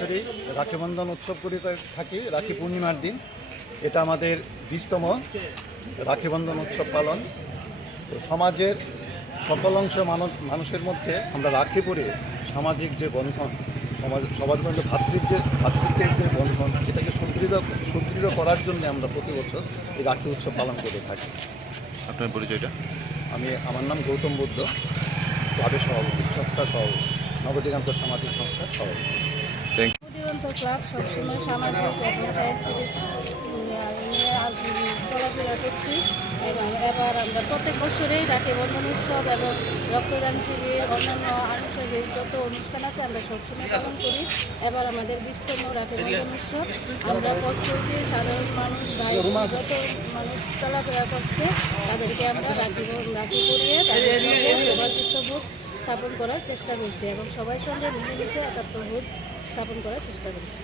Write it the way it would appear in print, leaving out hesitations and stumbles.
বছরই রাখি বন্ধন উৎসব করে থাকি রাখি পূর্ণিমার দিন। এটা আমাদের 20তম রাখি বন্ধন উৎসব পালন। তো সমাজের সকল অংশ মানুষের মধ্যে আমরা রাখি পরে সামাজিক যে বন্ধন, সবার মধ্যে ভাতৃত্বের যে বন্ধন, এটাকে সুদৃঢ় করার জন্য আমরা প্রতি বছর এই রাখি উৎসব পালন করে থাকি। আপনার পরিচয়টা? আমার নাম গৌতম বুদ্ধ, ক্লাবের সভাপতি, সংস্থার সভাপতি, নবদিগন্ত সামাজিক সংস্থার সভাপতি। নবদিগন্ত ক্লাব সবসময় সামাজিক এবং সাংস্কৃতিক নিয়ে চলাফেরা করছি এবং এবার আমরা প্রত্যেক বছরেই রাখি বন্ধন উৎসব এবং রক্তদান শিবির, অন্যান্য আনুষ্ঠানিক যত অনুষ্ঠান আছে আমরা সবসময় পালন করি। এবার আমাদের 20তম রাখি বন্ধন উৎসব। আমরা পথ চলতি সাধারণ মানুষ বা যত মানুষ চলাফেরা করছে তাদেরকে আমরা রাখি পরিয়ে তাদের সঙ্গে সৌহার্দ্যবোধ স্থাপন করার চেষ্টা করছি এবং সবার সঙ্গে মিলেমিশে একাত্মবোধ স্থাপন করার চেষ্টা করছি।